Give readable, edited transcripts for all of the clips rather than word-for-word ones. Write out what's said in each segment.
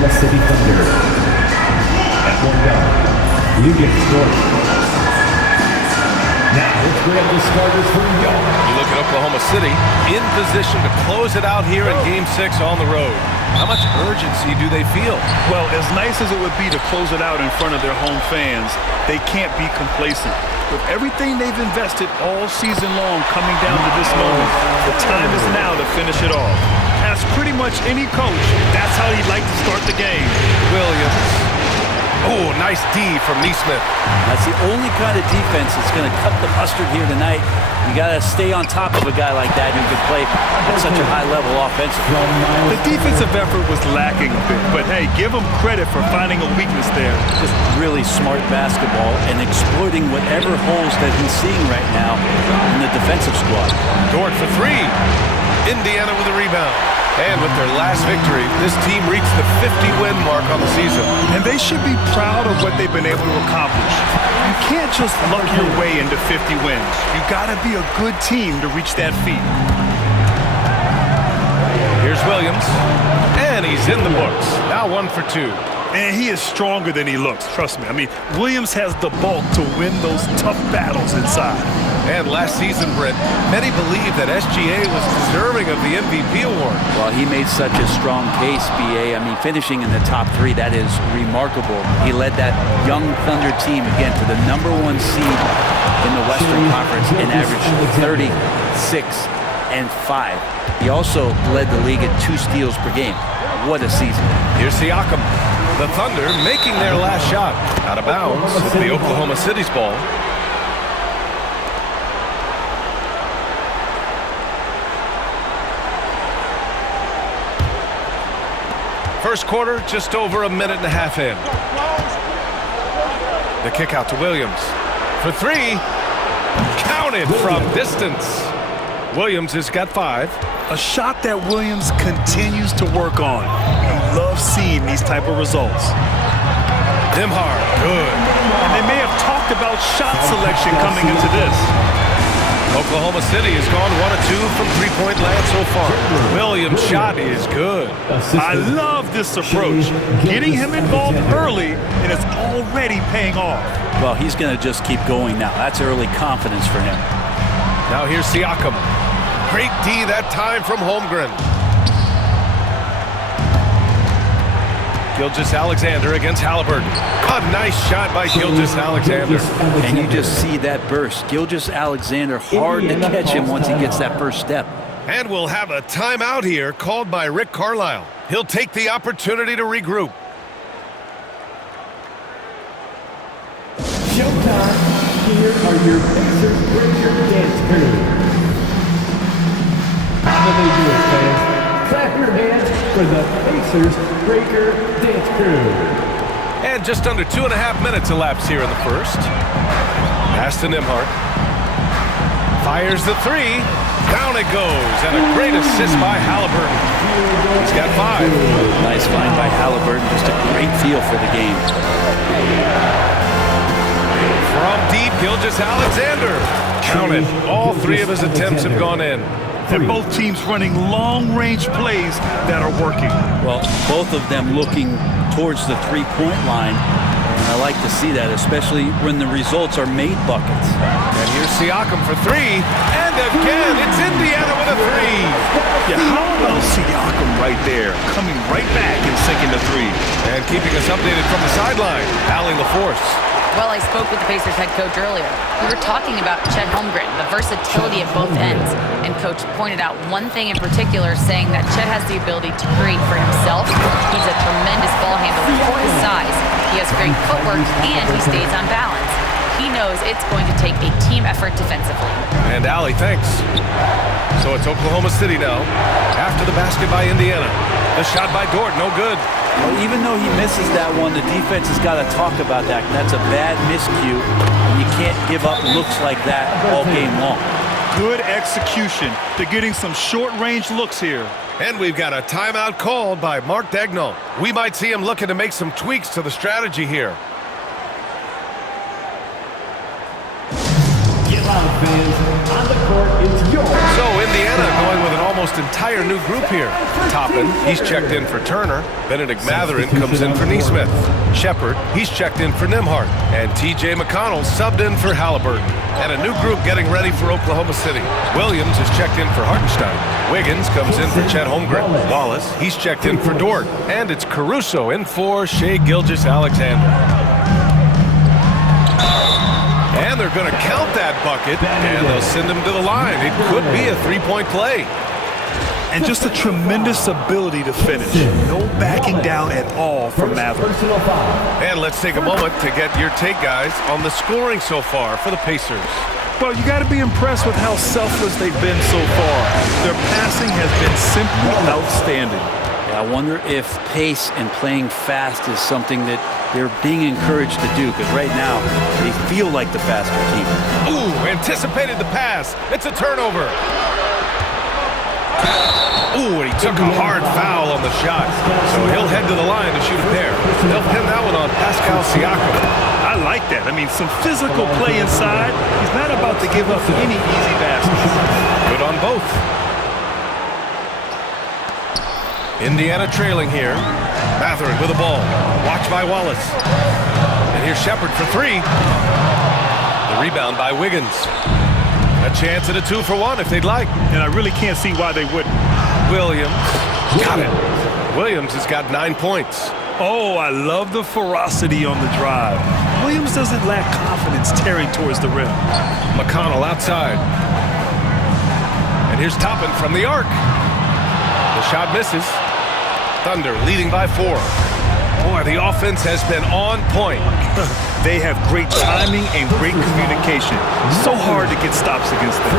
Oklahoma City Thunder. At point guard, Luguentz Dort. Now let's bring up the starters for y'all. You look at Oklahoma City in position to close it out here in Game 6 on the road. How much urgency do they feel? Well, as nice as it would be to close it out in front of their home fans, they can't be complacent. With everything they've invested all season long coming down to this moment, the time is now to finish it off. Ask pretty much any coach, that's how he'd like to start the game. Williams. Oh, nice D from Nesmith. That's the only kind of defense that's going to cut the mustard here tonight. You got to stay on top of a guy like that who can play at such a high level offensively. The defensive effort was lacking a bit, but hey, give him credit for finding a weakness there. Just really smart basketball and exploiting whatever holes that he's seeing right now in the defensive squad. Dort for three. Indiana with a rebound. And with their last victory, this team reached the 50-win mark on the season. And they should be proud of what they've been able to accomplish. You can't just luck your way into 50 wins. You got to be a good team to reach that feat. Here's Williams. And he's in the books. Now 1 for 2. And he is stronger than he looks, trust me. I mean, Williams has the bulk to win those tough battles inside. And last season, Brent, many believe that SGA was deserving of the MVP award. Well, he made such a strong case, B.A. I mean, finishing in the top 3, that is remarkable. He led that young Thunder team, again, to the #1 seed in the Western Conference and averaged 36 and 5. He also led the league at 2 steals per game. What a season. Here's Siakam. The Thunder making their last shot. Out of bounds. The Oklahoma City's ball. First quarter, just over a minute and a half in. The kick out to Williams. For 3. Counted from distance. Williams has got 5. A shot that Williams continues to work on. He loves seeing these type of results. Nembhard, good. And they may have talked about shot selection coming into this. Oklahoma City has gone 1 of 2 from three-point land so far. Williams' shot is good. I love this approach. Getting him involved early, and it's already paying off. Well, he's going to just keep going now. That's early confidence for him. Now here's Siakam. Great D that time from Holmgren. Gilgeous-Alexander against Halliburton. A nice shot by Gilgeous-Alexander. And you just see that burst. Gilgeous-Alexander, hard to catch him once he gets that first step. And we'll have a timeout here called by Rick Carlisle. He'll take the opportunity to regroup. Showtime. Here are your Pacers Breaker Dance Crew. How do they do it, fans? Clap your hands for the Pacers Breaker Dance Crew. And just under 2.5 minutes elapsed here in the first. Pass to Nembhard. Fires the 3. Down it goes. And a great assist by Halliburton. He's got 5. Nice find by Halliburton. Just a great feel for the game. From deep, Gilgeous-Alexander. Counted. All 3 of his attempts have gone in. And both teams running long-range plays that are working. Well, both of them looking towards the three-point line. And I like to see that, especially when the results are made buckets. And here's Siakam for 3. And again, it's Indiana with a 3. Yeah, how about Siakam right there, coming right back and sinking the 3. And keeping us updated from the sideline, Allie LaForce. Well, I spoke with the Pacers head coach earlier. We were talking about Chet Holmgren, the versatility at both ends. And coach pointed out one thing in particular, saying that Chet has the ability to create for himself. He's a tremendous ball handler for his size. He has great footwork, and he stays on balance. He knows it's going to take a team effort defensively. And Allie, thanks. So it's Oklahoma City now. After the basket by Indiana. The shot by Dort, no good. Well, even though he misses that one, the defense has got to talk about that. That's a bad miscue. You can't give up looks like that all game long. Good execution. They're getting some short-range looks here. And we've got a timeout called by Mark Daigneault. We might see him looking to make some tweaks to the strategy here. Get loud, fans. On the court, it's yours. So Indiana going with an almost almost entire new group here. Toppin, he's checked in for Turner. Benedict Mathurin comes in for Neesmith. Shepard, he's checked in for Nimhart. And T.J. McConnell subbed in for Halliburton. And a new group getting ready for Oklahoma City. Williams is checked in for Hartenstein. Wiggins comes in for Chet Holmgren. Wallace, he's checked in for Dort. And it's Caruso in for Shai Gilgeous-Alexander. And they're going to count that bucket, and they'll send him to the line. It could be a three-point play. And just a tremendous ability to finish. No backing down at all from Mathurin. And let's take a moment to get your take, guys, on the scoring so far for the Pacers. Well, you got to be impressed with how selfless they've been so far. Their passing has been simply outstanding. Yeah, I wonder if pace and playing fast is something that they're being encouraged to do, because right now they feel like the faster team. Ooh, anticipated the pass. It's a turnover. Ooh, and he took a hard foul on the shot. So he'll head to the line to shoot a pair. They'll pin that one on Pascal Siakam. I like that. I mean, some physical play inside. He's not about to give up any easy baskets. Good on both. Indiana trailing here. Mathurin with the ball. Watched by Wallace. And here's Shepard for three. The rebound by Wiggins. A chance at a 2-for-1 if they'd like. And I really can't see why they wouldn't. Williams. Got it. Williams has got 9 points. Oh, I love the ferocity on the drive. Williams doesn't lack confidence tearing towards the rim. McConnell outside. And here's Toppin from the arc. The shot misses. Thunder leading by 4. Boy, the offense has been on point. They have great timing and great communication. So hard to get stops against them.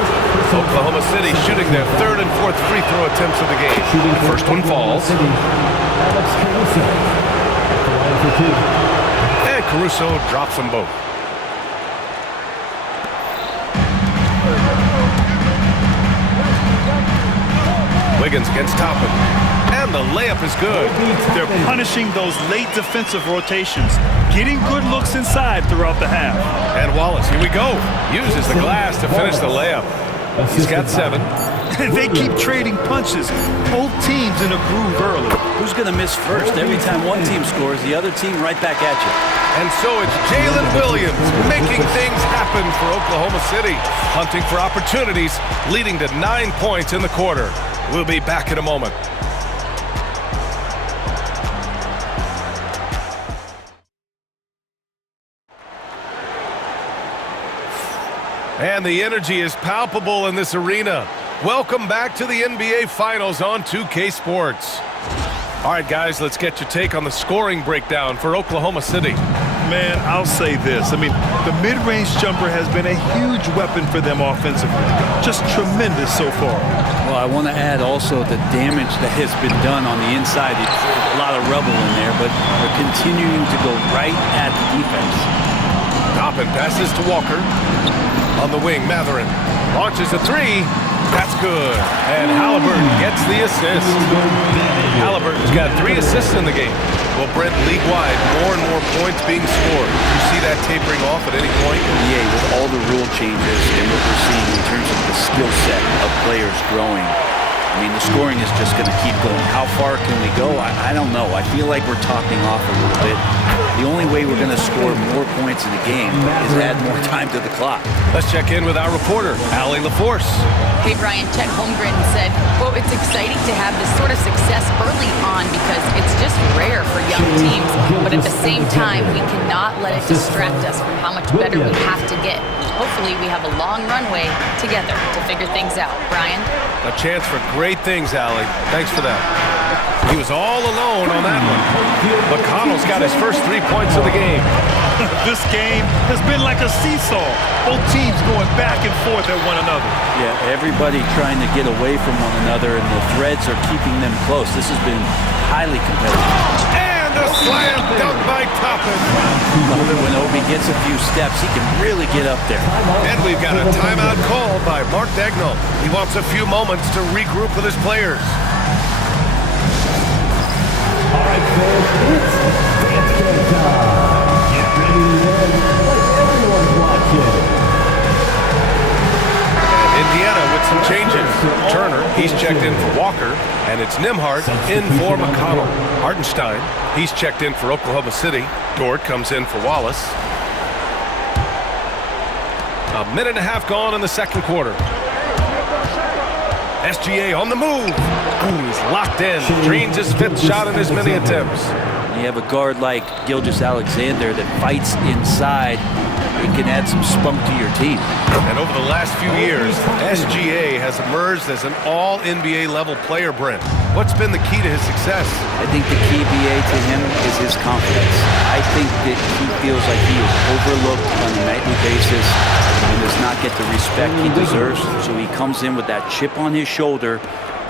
Oklahoma City shooting their 3rd and 4th free throw attempts of the game. The first one falls. And Caruso drops them both. Wiggins against Toppin. And the layup is good. They're punishing those late defensive rotations, getting good looks inside throughout the half. And Wallace, here we go. Uses the glass to finish the layup. He's got 7. They keep trading punches. Both teams in a groove early. Who's going to miss first? Every time one team scores, the other team right back at you. And so it's Jalen Williams making things happen for Oklahoma City. Hunting for opportunities, leading to 9 points in the quarter. We'll be back in a moment. And the energy is palpable in this arena. Welcome back to the NBA Finals on 2K Sports. All right, guys, let's get your take on the scoring breakdown for Oklahoma City. Man, I'll say this. I mean, the mid-range jumper has been a huge weapon for them offensively. Just tremendous so far. Well, I want to add also the damage that has been done on the inside. It's a lot of rubble in there, but they're continuing to go right at the defense. Toppin passes to Walker. On the wing, Mathurin launches a 3. That's good. And Halliburton gets the assist. Halliburton's got 3 assists in the game. Well, Brent, league-wide, more and more points being scored. Do you see that tapering off at any point? Yeah, with all the rule changes and what we're seeing in terms of the skill set of players growing, I mean, the scoring is just going to keep going. How far can we go? I don't know. I feel like we're topping off a little bit. The only way we're going to score more points in the game is add more time to the clock. Let's check in with our reporter, Allie LaForce. Hey, Brian, Chet Holmgren said, quote, "It's exciting to have this sort of success early on because it's just rare for young teams. But at the same time, we cannot let it distract us from how much better we have to get. Hopefully, we have a long runway together to figure things out." Brian? A chance for great things, Allie. Thanks for that. He was all alone on that one. McConnell's got his first 3 points of the game. This game has been like a seesaw. Both teams going back and forth at one another. Yeah, everybody trying to get away from one another, and the threads are keeping them close. This has been highly competitive. And a slam dunk by Toppin. When Obi gets a few steps, he can really get up there. And we've got a timeout call by Mark Daigneault. He wants a few moments to regroup with his players. All right, folks, it's dance time. Get ready to dance like everyone's watching. Indiana with some changes. Turner, He's checked in for Walker, and it's Nembhard in for McConnell. Hartenstein, he's checked in for Oklahoma City. Dort comes in for Wallace. A minute and a half gone in the second quarter. SGA on the move. Ooh, he's locked in. Drains his fifth shot in as many attempts. You have a guard like Gilgeous-Alexander that fights inside. It can add some spunk to your team. And over the last few years, SGA has emerged as an all-NBA level player, Brent. What's been the key to his success? I think the key, BA, to him is his confidence. I think that he feels like he is overlooked on a nightly basis and does not get the respect he deserves. So he comes in with that chip on his shoulder,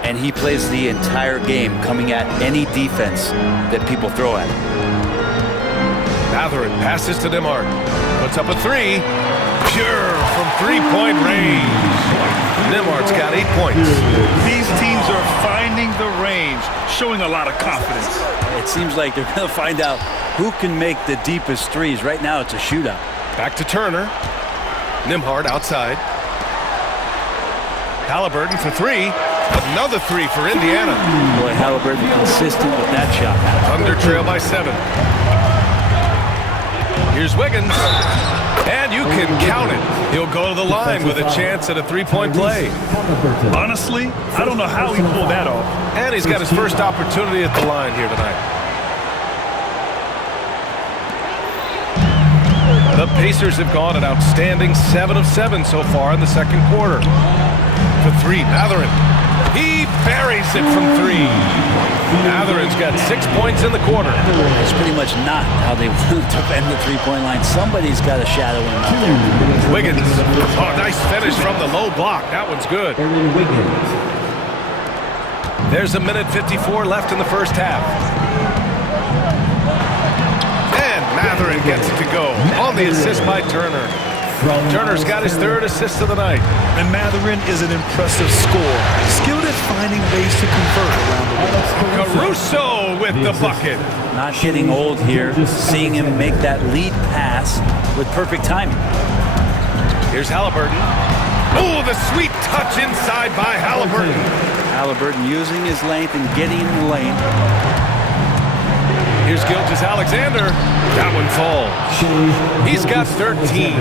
and he plays the entire game coming at any defense that people throw at him. Mathurin passes to Nembhard. Puts up a three. Pure from three-point range. Nembhard's got 8 points. These teams are finding the range, showing a lot of confidence. It seems like they're going to find out who can make the deepest threes. Right now, it's a shootout. Back to Turner. Nembhard outside. Halliburton for three. Another three for Indiana. Boy, Halliburton consistent with that shot. Thunder trail by 7. Here's Wiggins. And you can count it. He'll go to the line with a chance at a three-point play. Honestly, I don't know how he pulled that off. And he's got his first opportunity at the line here tonight. The Pacers have gone an outstanding 7 of 7 so far in the second quarter. For three, Mathurin. He buries it from three. Mathurin's got 6 points in the quarter. That's pretty much not how they want to defend the three-point line. Somebody's got to shadow him out there. Wiggins. Oh, nice finish from the low block. That one's good. There's a minute 54 left in the first half. And Mathurin gets it to go on the assist by Turner. Turner's got his third assist of the night. And Mathurin is an impressive scorer, skilled at finding ways to convert around the rim. Caruso with the bucket. Not getting old here, seeing him make that lead pass with perfect timing. Here's Halliburton. Oh, the sweet touch inside by Halliburton. Halliburton using his length and getting in the lane. Here's Gilgeous-Alexander. That one falls. He's got 13.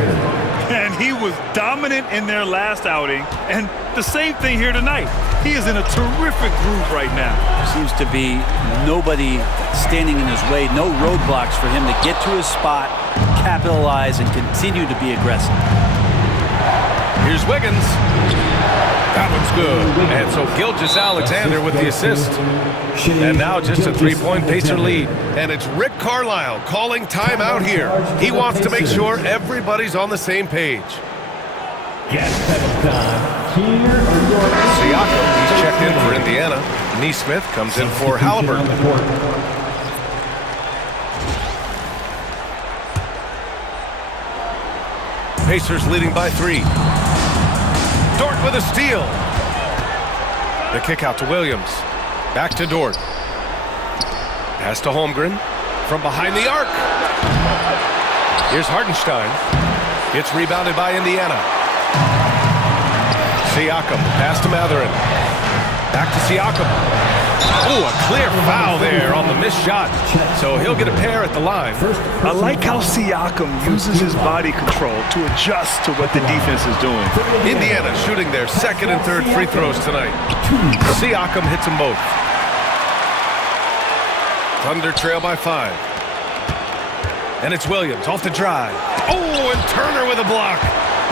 And he was dominant in their last outing. And the same thing here tonight. He is in a terrific groove right now. Seems to be nobody standing in his way, no roadblocks for him to get to his spot, capitalize, and continue to be aggressive. Here's Wiggins. That one's good. And so Gilgeous-Alexander with the assist. And now just a three-point Pacer lead. And it's Rick Carlisle calling timeout here. He wants to make sure everybody's on the same page. Siakam, he's checked in for Indiana. Nesmith comes in for Halliburton. Pacers leading by 3. Dort with a steal. The kick out to Williams. Back to Dort. Pass to Holmgren from behind the arc. Here's Hartenstein. It's rebounded by Indiana. Siakam. Pass to Mathurin. Back to Siakam. Oh, a clear foul there on the missed shot. So he'll get a pair at the line. I like how Siakam uses his body control to adjust to what the defense is doing. Indiana shooting their second and third free throws tonight. Siakam hits them both. Thunder trail by 5. And it's Williams off the drive. Oh, and Turner with a block.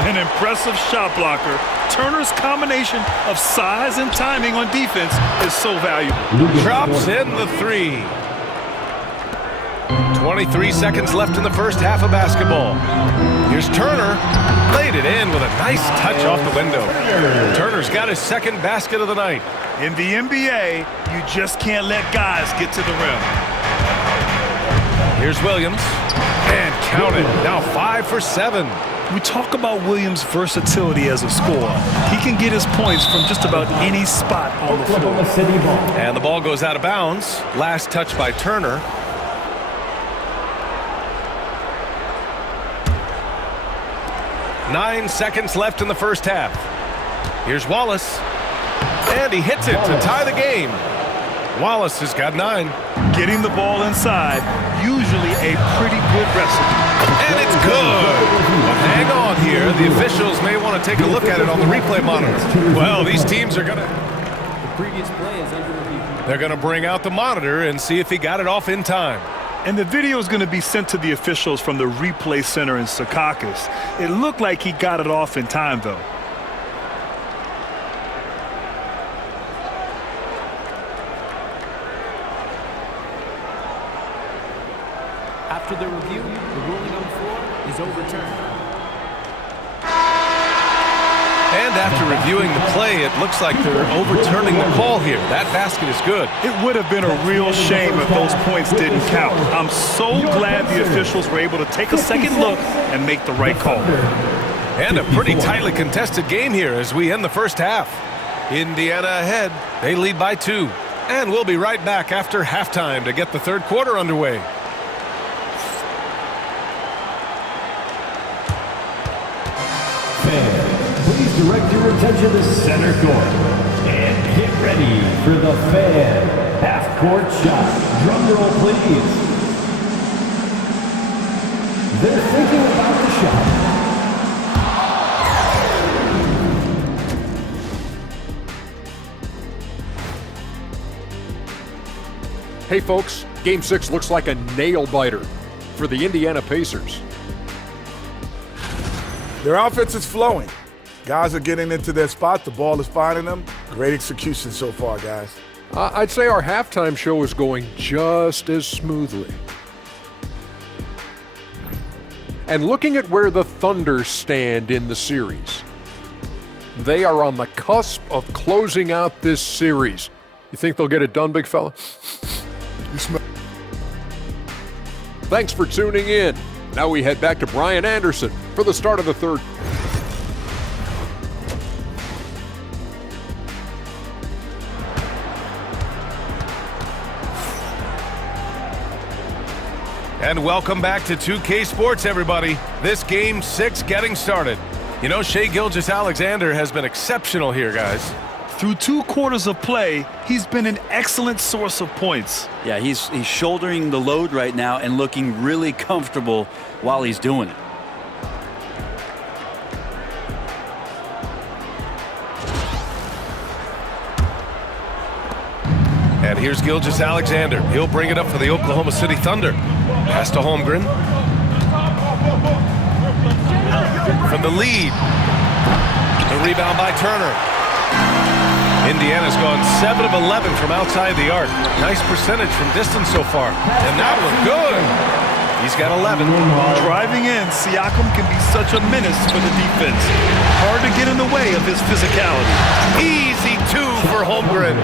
An impressive shot blocker. Turner's combination of size and timing on defense is so valuable. Drops in the 3. 23 seconds left in the first half of basketball. Here's Turner. Laid it in with a nice touch off the window. Turner's got his second basket of the night. In the NBA, you just can't let guys get to the rim. Here's Williams. And count it. Now 5 for 7. We talk about Williams' versatility as a scorer. He can get his points from just about any spot on the floor. And the ball goes out of bounds. Last touch by Turner. "9 seconds left in the first half. Here's Wallace. And he hits it to tie the game. Wallace has got 9. Getting the ball inside, usually a pretty good recipe. And it's good. But hang on here. The officials may want to take a look at it on the replay monitor. Well, these teams are going to... The previous play is under review. They're going to bring out the monitor and see if he got it off in time. And the video is going to be sent to the officials from the replay center in Secaucus. It looked like he got it off in time, though. After the review, the ruling on the floor is overturned. And after reviewing the play, it looks like they're overturning the call here. That basket is good. It would have been a real shame if those points didn't count. I'm so glad the officials were able to take a second look and make the right call. And a pretty tightly contested game here as we end the first half. Indiana ahead. They lead by 2. And we'll be right back after halftime to get the third quarter underway. Fans, please direct your attention to center court. And get ready for the fan half-court shot. Drum roll, please. They're thinking about the shot. Hey folks, Game 6 looks like a nail-biter for the Indiana Pacers. Their offense is flowing. Guys are getting into their spot. The ball is finding them. Great execution so far, guys. I'd say our halftime show is going just as smoothly. And looking at where the Thunder stand in the series, they are on the cusp of closing out this series. You think they'll get it done, big fella? Thanks for tuning in. Now we head back to Brian Anderson for the start of the third. And welcome back to 2K Sports, everybody. This Game 6 getting started. You know, Shai Gilgeous-Alexander has been exceptional here, guys. Through 2 quarters of play, he's been an excellent source of points. Yeah, he's shouldering the load right now and looking really comfortable while he's doing it. And here's Gilgeous-Alexander. He'll bring it up for the Oklahoma City Thunder. Pass to Holmgren. From the lead. The rebound by Turner. Indiana's gone 7 of 11 from outside the arc. Nice percentage from distance so far. And that one good. He's got 11. Driving in, Siakam can be such a menace for the defense. Hard to get in the way of his physicality. Easy 2 for Holmgren.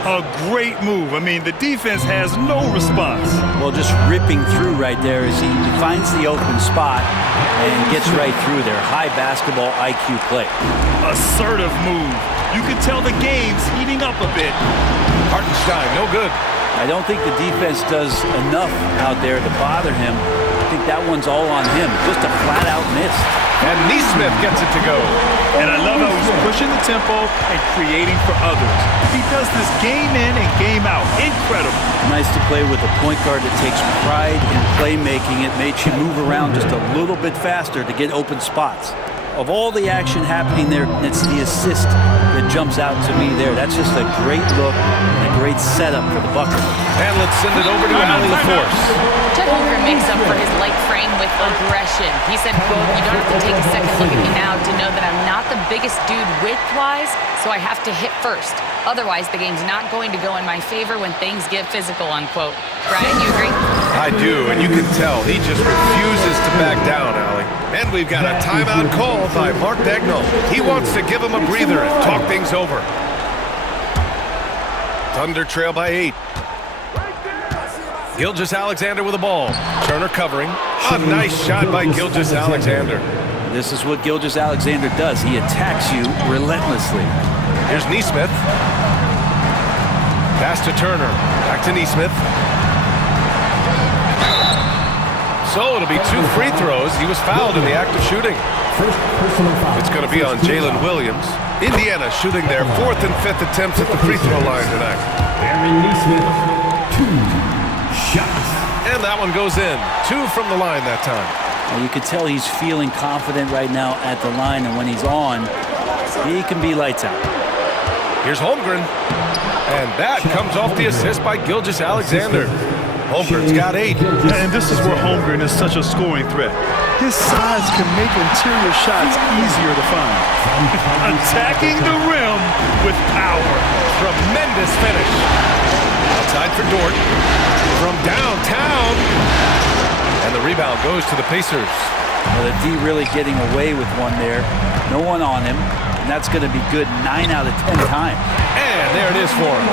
A great move. I mean, the defense has no response. Well, just ripping through right there as he finds the open spot and gets right through there. High basketball IQ play. Assertive move. You can tell the game's heating up a bit. Hartenstein, no good. I don't think the defense does enough out there to bother him. I think that one's all on him. Just a flat-out miss. And Nesmith gets it to go. And I love how he's pushing the tempo and creating for others. He does this game in and game out. Incredible. Nice to play with a point guard that takes pride in playmaking. It makes you move around just a little bit faster to get open spots. Of all the action happening there, it's the assist that jumps out to me there. That's just a great look and a great setup for the Buckeyes. And let's send it over to Allie LaForce. Chet Holmgren makes up for his light frame with aggression. He said, quote, "You don't have to take a second look at me now to know that I'm not the biggest dude width-wise, so I have to hit first. Otherwise, the game's not going to go in my favor when things get physical," unquote. Brian, you agree? I do, and you can tell he just refuses to back down, Allie. And we've got a timeout call by Mark Daigneault. He wants to give him a breather and talk things over. Thunder trail by 8. Gilgeous-Alexander with the ball. Turner covering. A nice shot by Gilgeous-Alexander. This is what Gilgeous-Alexander does. He attacks you relentlessly. Here's Nesmith. Pass to Turner. Back to Nesmith. So it'll be 2 free throws. He was fouled in the act of shooting. First personal foul. It's going to be on Jalen Williams. Indiana shooting their 4th and 5th attempts at the free throw line tonight. Aaron Neesmith, 2 shots. And that one goes in. 2 from the line that time. Well, you could tell he's feeling confident right now at the line, and when he's on, he can be lights out. Here's Holmgren. And that comes off the assist by Gilgeous-Alexander. Holmgren's got 8. And this is where Holmgren is such a scoring threat. His size can make interior shots easier to find. Attacking the rim with power. Tremendous finish. Outside for Dort. From downtown. And the rebound goes to the Pacers. Well, the D really getting away with one there. No one on him. And that's going to be good 9 out of 10 times. And there it is for him.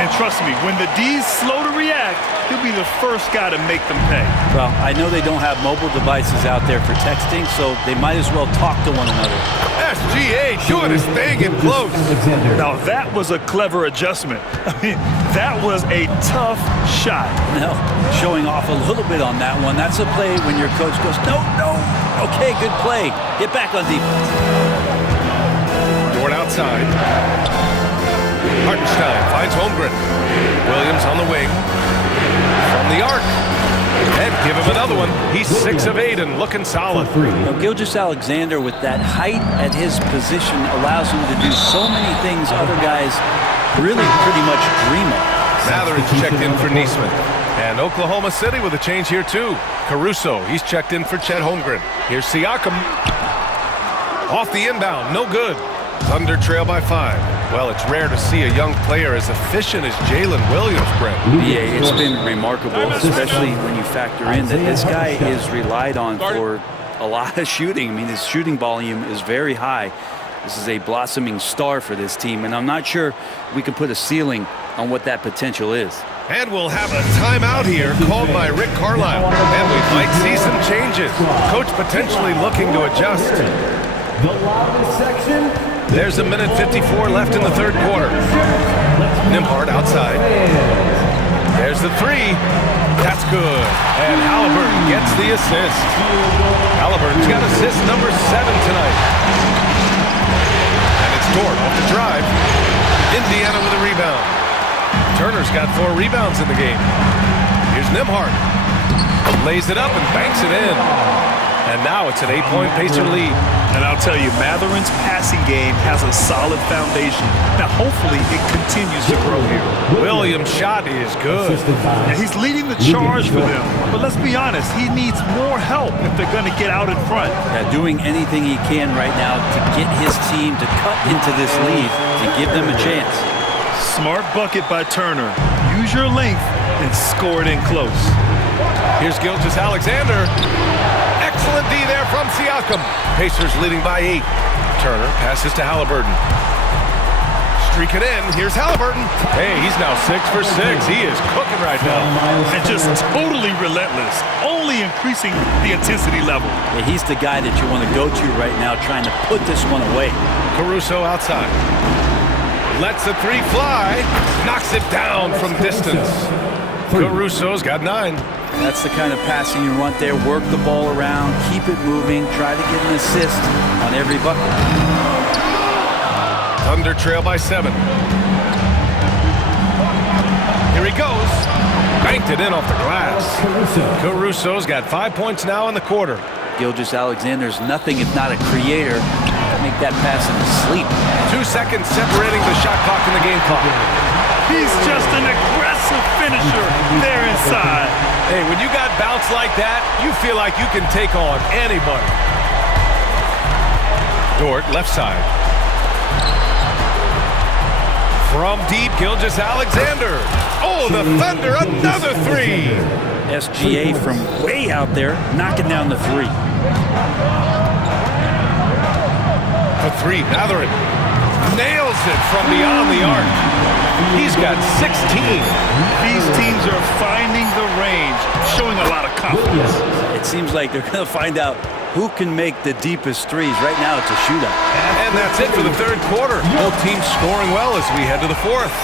And trust me, when the D's slow to react, he'll be the first guy to make them pay. Well, I know they don't have mobile devices out there for texting, so they might as well talk to one another. SGA doing his thing in close. Now that was a clever adjustment. I mean, that was a tough shot. No, showing off a little bit on that one. That's a play when your coach goes, no. Okay, good play. Get back on defense. Dort outside. Hartenstein finds Holmgren. Williams on the wing. From the arc. And give him another one. He's 6 of 8 and looking solid. Now, Gilgeous-Alexander, with that height at his position, allows him to do so many things other guys really pretty much dream of. Matherin checked in for Neesmith. And Oklahoma City with a change here too. Caruso, he's checked in for Chet Holmgren. Here's Siakam. Off the inbound, no good. Thunder trail by 5. Well, it's rare to see a young player as efficient as Jalen Williams, Brent. Yeah, it's been remarkable, especially when you factor in that this guy is relied on for a lot of shooting. I mean, his shooting volume is very high. This is a blossoming star for this team, and I'm not sure we can put a ceiling on what that potential is. And we'll have a timeout here called by Rick Carlisle. And we might see some changes. Coach potentially looking to adjust. The loudest section. There's a minute 54 left in the third quarter. Nembhard outside. There's the 3. That's good. And Halliburton gets the assist. Halliburton's got assist number 7 tonight. And it's Dort off the drive. Indiana with a rebound. Turner's got 4 rebounds in the game. Here's Nembhard. Lays it up and banks it in. And now it's an 8-point Pacer lead. And I'll tell you, Matherin's passing game has a solid foundation. Now, hopefully, it continues to grow here. Williams' shot is good. And he's leading the charge for them. But let's be honest, he needs more help if they're going to get out in front. Yeah, doing anything he can right now to get his team to cut into this lead to give them a chance. Smart bucket by Turner. Use your length and score it in close. Here's Gilgeous-Alexander. Excellent D there from Siakam. Pacers leading by 8. Turner passes to Halliburton. Streaking in. Here's Halliburton. Hey, he's now 6 for 6. He is cooking right now. And just totally relentless. Only increasing the intensity level. Yeah, he's the guy that you want to go to right now, trying to put this one away. Caruso outside. Lets the 3 fly. Knocks it down from distance. Caruso's got 9. That's the kind of passing you want there. Work the ball around, keep it moving, try to get an assist on every bucket. Thunder trail by 7. Here he goes. Banked it in off the glass. Caruso's got 5 points now in the quarter. Gilgeous-Alexander's nothing if not a creator. Make that pass in his sleep. 2 seconds separating the shot clock and the game clock. He's just an aggressive finisher there inside. Hey, when you got bounce like that, you feel like you can take on anybody. Dort, left side. From deep, Gilgeous-Alexander. Oh, the Thunder, another 3. SGA from way out there, knocking down the 3. A 3, Matherin nails it from beyond the arc. He's got 16. These teams are finding the range, showing a lot of confidence. It seems like they're going to find out who can make the deepest threes. Right now, it's a shootout. And that's it for the third quarter. Both teams scoring well as we head to the fourth.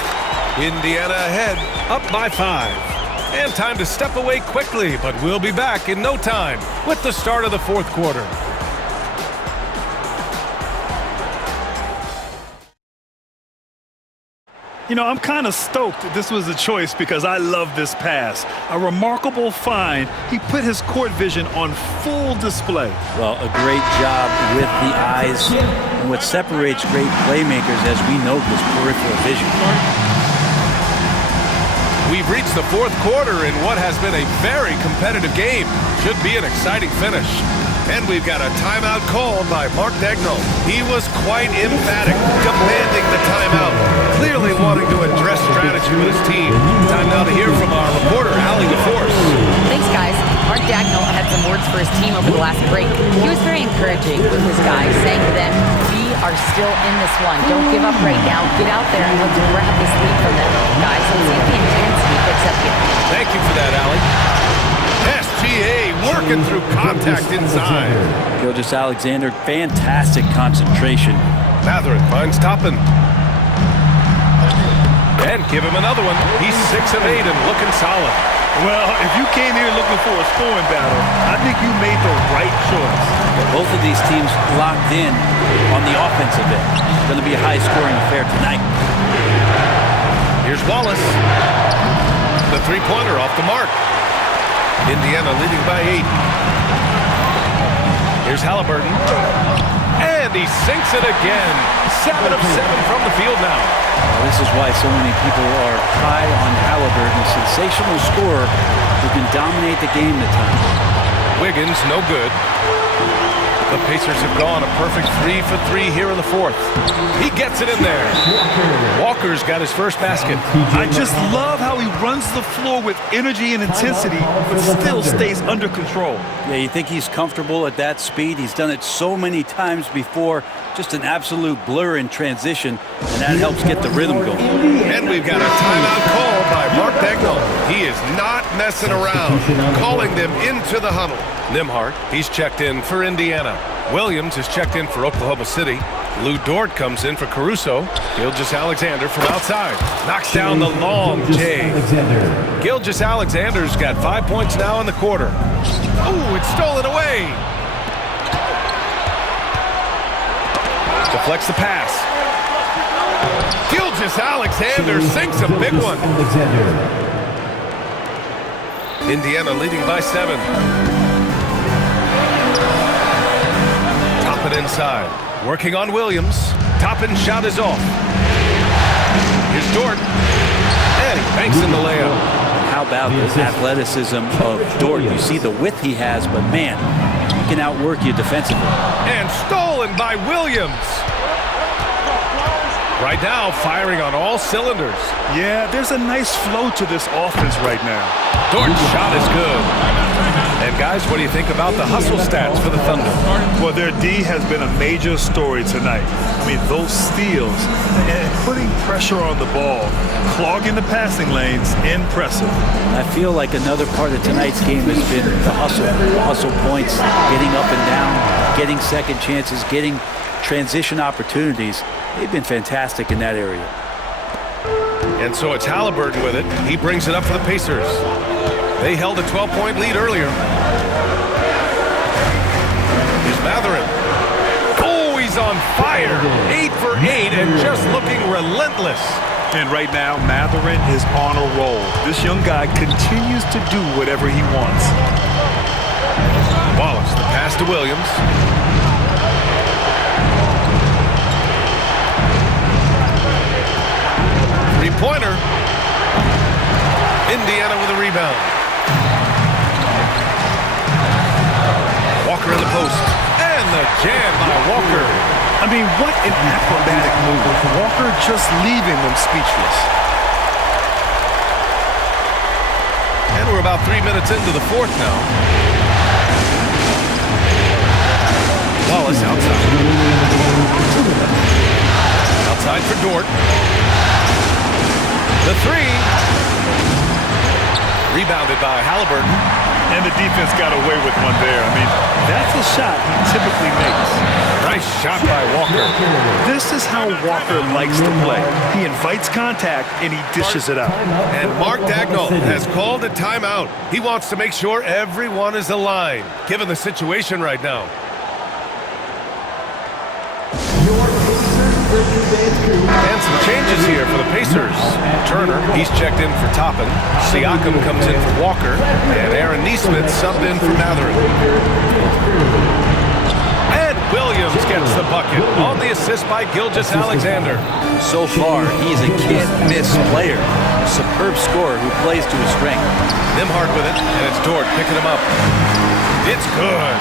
Indiana ahead, up by 5. And time to step away quickly, but we'll be back in no time with the start of the fourth quarter. You know, I'm kind of stoked that this was a choice because I love this pass. A remarkable find. He put his court vision on full display. Well, a great job with the eyes. And what separates great playmakers, as we know, is peripheral vision. We've reached the fourth quarter in what has been a very competitive game. Should be an exciting finish. And we've got a timeout called by Mark Daigneault. He was quite emphatic, demanding the timeout, clearly wanting to address strategy with his team. Time now to hear from our reporter, Allie LaForce. Thanks, guys. Mark Daigneault had some words for his team over the last break. He was very encouraging with his guys, saying to them, we are still in this one. Don't give up right now. Get out there and let's grab this lead from them, guys. Let's see if the intensity picks up here. Thank you for that, Allie. SGA working through contact inside. Gilgeous-Alexander, fantastic concentration. Mathurin finds Toppin. And give him another one. He's 6 of 8 and looking solid. Well, if you came here looking for a scoring battle, I think you made the right choice. Both of these teams locked in on the offensive end. It's going to be a high-scoring affair tonight. Here's Wallace. The three-pointer off the mark. Indiana leading by 8. Here's Halliburton. And he sinks it again. 7 of 7 from the field now. This is why so many people are high on Halliburton. Sensational scorer who can dominate the game at times. Wiggins, no good. The Pacers have gone a perfect 3 for 3 here in the fourth. He gets it in there. Walker's got his first basket. I just love how he runs the floor with energy and intensity, but still stays under control. Yeah, you think he's comfortable at that speed? He's done it so many times before. Just an absolute blur in transition, and that helps get the rhythm going. And we've got a timeout call by Mark Daigneault. He is not messing around, calling them into the huddle. Nembhard, he's checked in for Indiana. Williams is checked in for Oklahoma City. Lou Dort comes in for Caruso. Gilgeous-Alexander from outside. Knocks down the long J. Gilgeous-Alexander's got 5 points now in the quarter. Ooh, it's stolen away. Deflects the pass. Gilgeous-Alexander sinks a big one. Indiana leading by 7. Toppin inside. Working on Williams. Toppin shot is off. Here's Dort. And he banks in the layup. How about the athleticism of Dort? You see the width he has, but man, he can outwork you defensively. And stolen by Williams. Right now, firing on all cylinders. Yeah, there's a nice flow to this offense right now. Dort's shot is good. And guys, what do you think about the hustle stats for the Thunder? Well, their D has been a major story tonight. I mean, those steals and putting pressure on the ball, clogging the passing lanes, impressive. I feel like another part of tonight's game has been the hustle points, getting up and down, getting second chances, getting transition opportunities. They've been fantastic in that area. And so it's Halliburton with it. He brings it up for the Pacers. They held a 12-point lead earlier. Here's Mathurin. Oh, he's on fire. 8 for 8 and just looking relentless. And right now, Mathurin is on a roll. This young guy continues to do whatever he wants. Wallace, the pass to Williams. Three-pointer. Indiana with a rebound. Walker in the post. And the jam by Walker. I mean, what an acrobatic move. Walker just leaving them speechless. And we're about 3 minutes into the fourth now. Wallace outside. Outside for Dort. The three. Rebounded by Halliburton. And the defense got away with one there. I mean, that's a shot he typically makes. Nice shot by Walker. This is how Walker likes to play. He invites contact and he dishes it out. And Mark Daigneault has called a timeout. He wants to make sure everyone is aligned, given the situation right now. Your Pacers versus Advanced Crew. And some changes here for the Pacers. Turner, he's checked in for Toppin. Siakam comes in for Walker. And Aaron Nesmith subbed in for Mathurin. And Williams gets the bucket on the assist by Gilgeous-Alexander. So far, he's a can't-miss player. A superb scorer who plays to his strength. Nembhard with it, and it's Dort picking him up. It's good.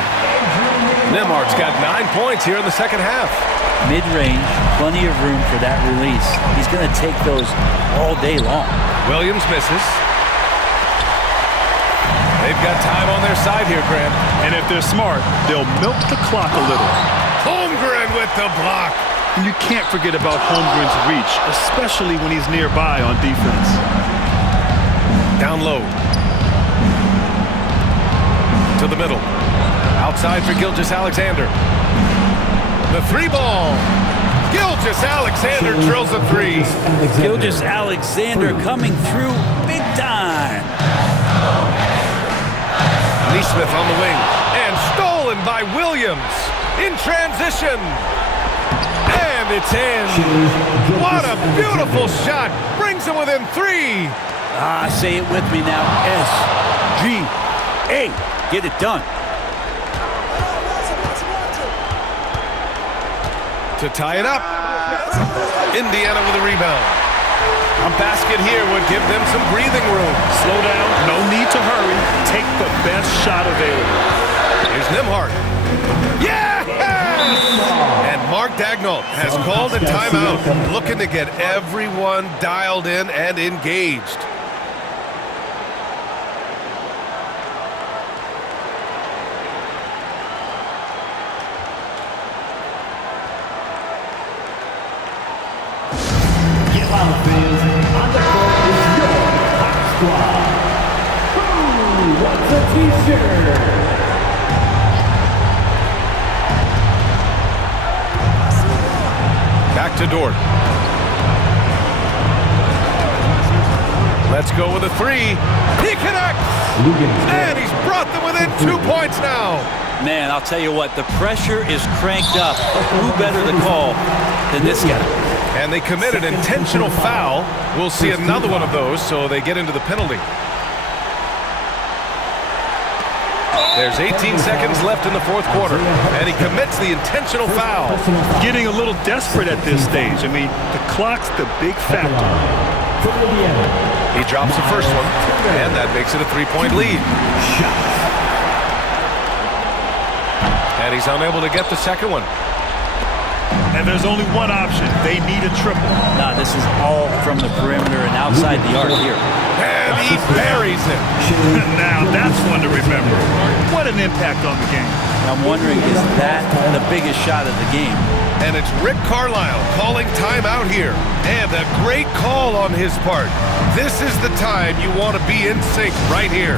Nembhard's got 9 points here in the second half. Mid-range, plenty of room for that release. He's going to take those all day long. Williams misses. They've got time on their side here, Grant. And if they're smart, they'll milk the clock a little. Holmgren with the block. And you can't forget about Holmgren's reach, especially when he's nearby on defense. Down low. To the middle. Outside for Gilgeous-Alexander. The three ball. Gilgeous-Alexander drills a three. Gilgeous-Alexander coming through big time. Nesmith on the wing. And stolen by Williams. In transition. And it's in. What a beautiful shot. Brings him within three. Say it with me now. S-G-A. Get it done. To tie it up. Indiana with a rebound. A basket here would give them some breathing room. Slow down. No need to hurry. Take the best shot available. Here's Nembhard. Yes! And Mark Daigneault has called a timeout, looking to get everyone dialed in and engaged. On the court is your hot squad. Who wants a t-shirt? Back to Dort. Let's go with a three. He connects! And he's brought them within 2 points now. Man, I'll tell you what, the pressure is cranked up. Who better to call than this guy? And they commit an intentional foul. We'll see another one of those, so they get into the penalty. There's 18 seconds left in the fourth quarter, and he commits the intentional foul. Getting a little desperate at this stage. I mean, the clock's the big factor. He drops the first one, and that makes it a three-point lead. And he's unable to get the second one. And there's only one option. They need a triple. Nah, this is all from the perimeter and outside the arc here. And he buries it. Now, that's one to remember. What an impact on the game. I'm wondering, is that the biggest shot of the game? And it's Rick Carlisle calling timeout here. And a great call on his part. This is the time you want to be in sync right here.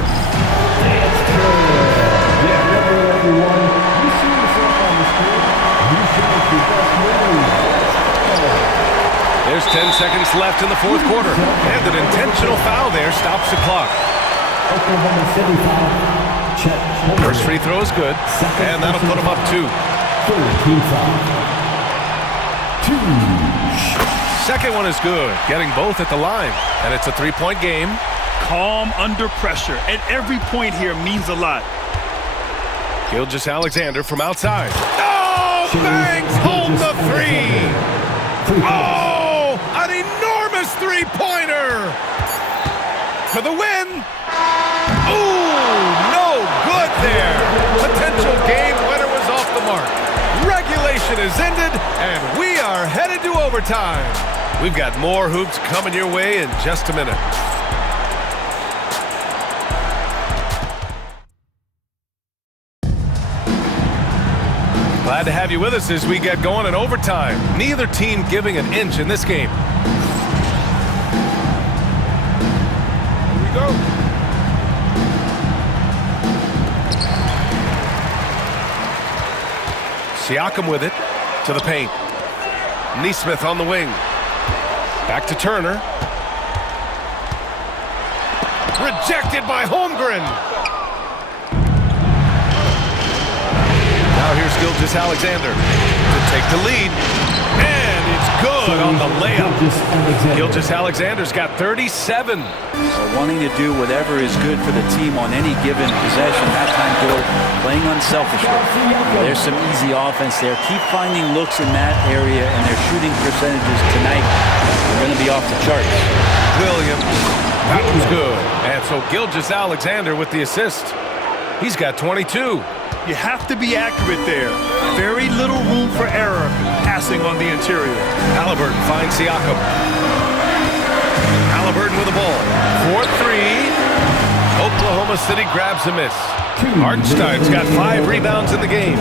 There's 10 seconds left in the fourth quarter. And an intentional foul there stops the clock. First free throw is good. And that'll put him up two. Second one is good. Getting both at the line. And it's a three-point game. Calm under pressure. And every point here means a lot. Gilgeous-Alexander from outside. Oh, bangs home the three. Oh, an enormous three-pointer for the win. Ooh, no good there. Potential game winner was off the mark. Regulation is ended, and we are headed to overtime. We've got more hoops coming your way in just a minute. Glad to have you with us as we get going in overtime. Neither team giving an inch in this game. Here we go. Siakam with it to the paint. Nesmith on the wing. Back to Turner. Rejected by Holmgren. Now here's Gilgeous-Alexander to take the lead. And it's good. good on the layup. Gilgeous-Alexander's got 37. Wanting to do whatever is good for the team on any given possession. That time, Dort playing unselfishly. There's some easy offense there. Keep finding looks in that area, and their shooting percentages tonight are going to be off the charts. Williams, that was good. And so Gilgeous-Alexander with the assist. He's got 22. You have to be accurate there. Very little room for error passing on the interior. Halliburton finds Siakam. Halliburton with the ball. 4-3. Oklahoma City grabs a miss. Hartenstein's got 5 rebounds in the game.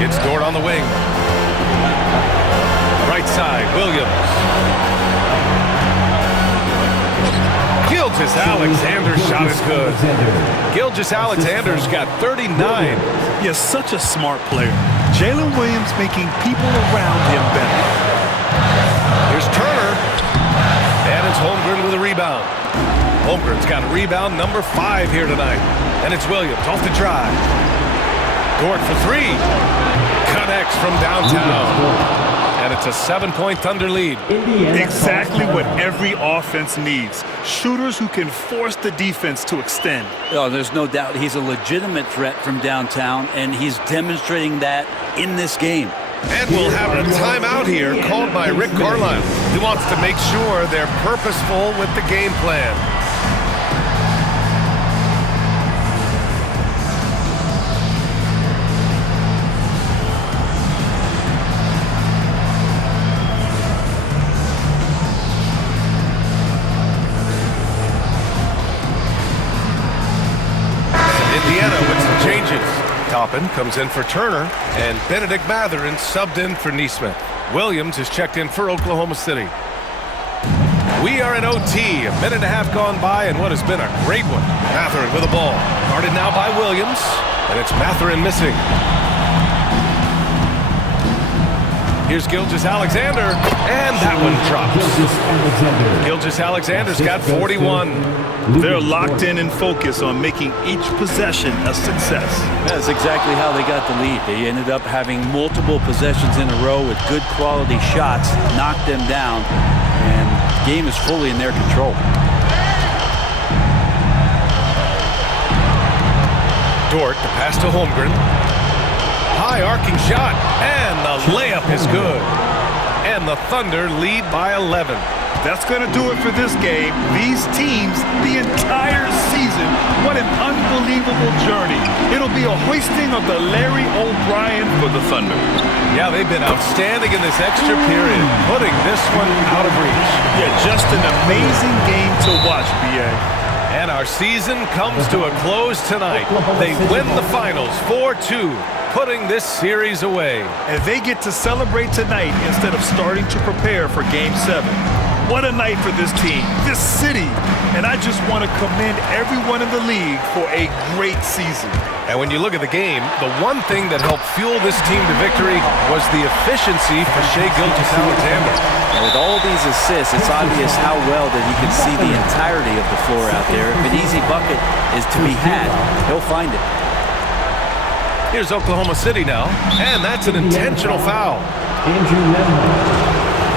It's Dort on the wing. Right side, Williams. Gilgeous-Alexander's shot is good. Gilgeous-Alexander's got 39. He's such a smart player. Jalen Williams making people around him better. Here's Turner. And it's Holmgren with a rebound. Holmgren's got rebound number 5 here tonight. And it's Williams off the drive. Dort for 3. Connects from downtown. And it's a 7-point Thunder lead. Exactly what every offense needs. Shooters who can force the defense to extend. Oh, there's no doubt he's a legitimate threat from downtown, and he's demonstrating that in this game. And we'll have a timeout here called by Rick Carlisle. He wants to make sure they're purposeful with the game plan. Indiana with some changes. Toppin comes in for Turner, and Benedict Mathurin subbed in for Nesmith. Williams is checked in for Oklahoma City. We are in OT, a minute and a half gone by, and what has been a great one. Mathurin with the ball. Guarded now by Williams, and it's Mathurin missing. Here's Gilgeous-Alexander, and that one drops. Gilgeous-Alexander's got 41. They're locked in and focused on making each possession a success. That's exactly how they got the lead. They ended up having multiple possessions in a row with good quality shots, knocked them down, and the game is fully in their control. Dort, the pass to Holmgren. High arcing shot, and the layup is good. And the Thunder lead by 11. That's going to do it for this game. These teams, the entire season, what an unbelievable journey. It'll be a hoisting of the Larry O'Brien for the Thunder. Yeah, they've been outstanding in this extra period, putting this one out of reach. Yeah, just an amazing game to watch, B.A. And our season comes to a close tonight. They win the finals 4-2. Putting this series away. And they get to celebrate tonight instead of starting to prepare for Game 7. What a night for this team, this city. And I just want to commend everyone in the league for a great season. And when you look at the game, the one thing that helped fuel this team to victory was the efficiency for Shai Gilgeous-Alexander. And with all these assists, it's obvious how well that he can see the entirety of the floor out there. If an easy bucket is to be had, he'll find it. Here's Oklahoma City now, and that's an intentional foul. Andrew Nembhard,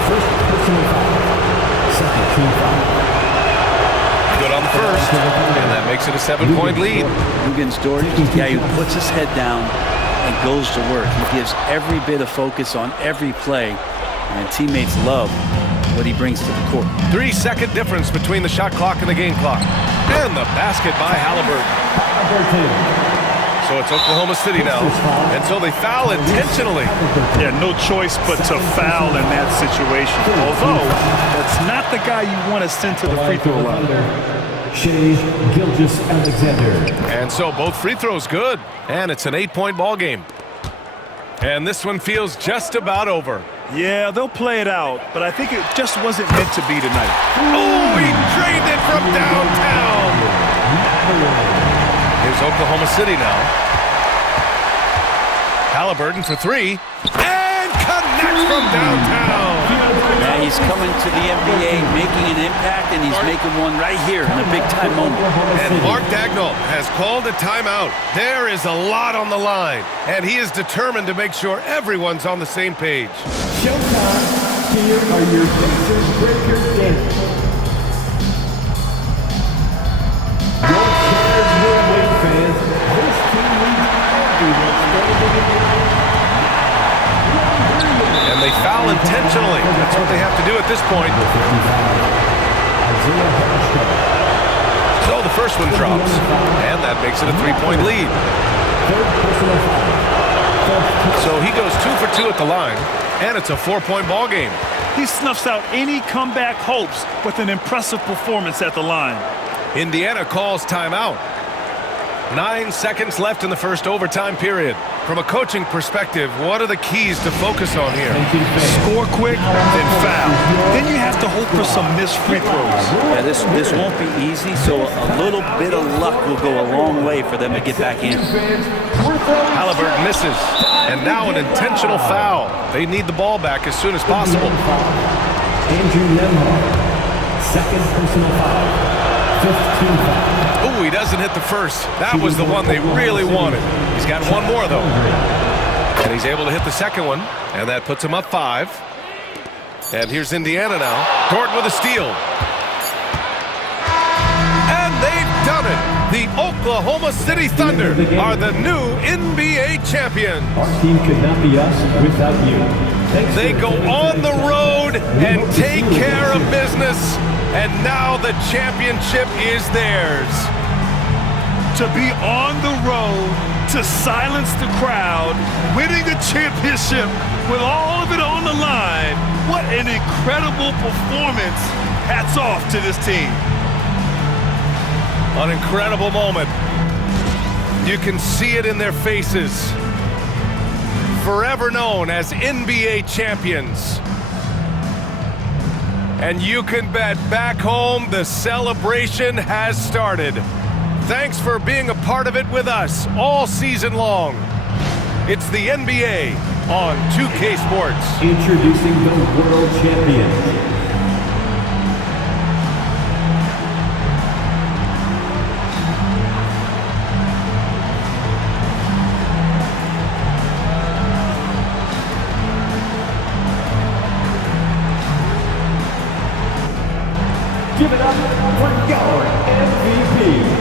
first personal foul, second team foul. Good on the first, and that makes it a 7-point lead. Luguentz Dort is the guy who puts his head down and goes to work. He gives every bit of focus on every play, and teammates love what he brings to the court. 3-second difference between the shot clock and the game clock. And the basket by Halliburton. So it's Oklahoma City now, and so they foul intentionally. Yeah, no choice but to foul in that situation. Although, that's not the guy you want to send to the free throw line. Shai Gilgeous-Alexander. And so both free throws good, and it's an 8-point ball game. And this one feels just about over. Yeah, they'll play it out, but I think it just wasn't meant to be tonight. Oh, he drained it from downtown. Here's Oklahoma City now. Halliburton for 3, and connects from downtown. Yeah, he's coming to the NBA, making an impact, and he's making one right here in a big-time moment. And Mark Daigneault has called a timeout. There is a lot on the line, and he is determined to make sure everyone's on the same page. Showtime. Here are your Pacers Breaker dancers. Your chairs will wait, fans. This team needs everyone standing in the And they foul intentionally. That's what they have to do at this point. So the first one drops, and that makes it a 3-point lead. So he goes 2 for 2 at the line, and it's a 4-point ball game. He snuffs out any comeback hopes with an impressive performance at the line. Indiana calls timeout. 9 seconds left in the first overtime period. From a coaching perspective, what are the keys to focus on here? Score quick, then foul. Then you have to hope for some missed free throws. Yeah, this won't be easy, so a little bit of luck will go a long way for them to get back in. Halliburton misses, and now an intentional foul. They need the ball back as soon as possible. Andrew Nembhard, second personal foul, 5th team foul. Ooh, he doesn't hit the first. That was the one they really wanted. He's got one more, though. And he's able to hit the second one, and that puts him up 5. And here's Indiana now. Gordon with a steal. And they've done it. The Oklahoma City Thunder are the new NBA champions. Our team could not be us without you. They go on the road and take care of business, and now the championship is theirs. To be on the road, to silence the crowd, winning a championship with all of it on the line. What an incredible performance. Hats off to this team. An incredible moment. You can see it in their faces. Forever known as NBA champions. And you can bet back home the celebration has started. Thanks for being a part of it with us all season long. It's the NBA on 2K Sports. Introducing the world champions. Give it up for your MVP,